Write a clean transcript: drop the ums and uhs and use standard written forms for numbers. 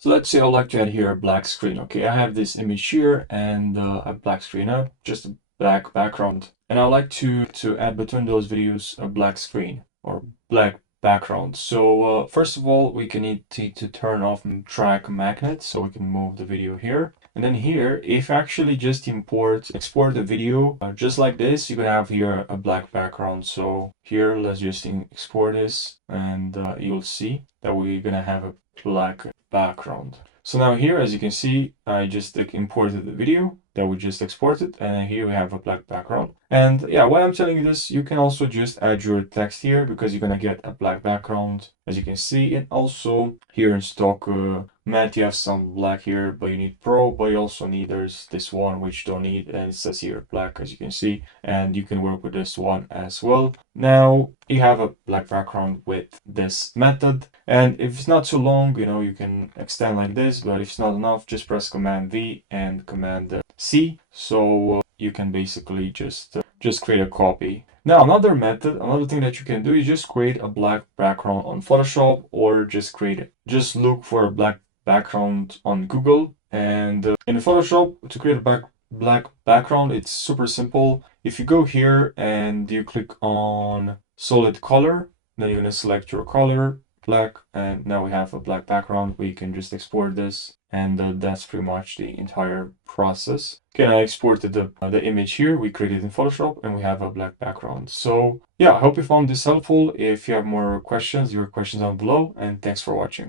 So let's say I'd like to add here a black screen. Okay, I have this image here and a black screen up, just a black background. And I'd like to add between those videos a black screen or black background. So first of all, we can need to turn off track magnet so we can move the video here. And then here, if actually just export the video just like this, you can have here a black background. So here, let's just export this and you'll see that we're gonna have a black background. So now here, as you can see, I just imported the video that we just exported, and here we have a black background. And yeah, why I'm telling you this, you can also just add your text here because you're gonna get a black background, as you can see. And also here in stock matte, you have some black here, but you need pro, but you also need, there's this one which you don't need, and it says here black, as you can see, and you can work with this one as well. Now you have a black background with this method, and if it's not too long, you can extend like this, but if it's not enough, just press Command V and Command C, so you can basically just create a copy. Now another thing that you can do is just create a black background on Photoshop, or just look for a black background on Google. And in Photoshop, to create a black background, it's super simple. If you go here and you click on solid color, then you're gonna select your color, black, and now we have a black background. We can just export this, and that's pretty much the entire process. Okay, I exported the image here. We created in Photoshop, and we have a black background. So yeah, I hope you found this helpful. If you have more questions, your questions down below, and thanks for watching.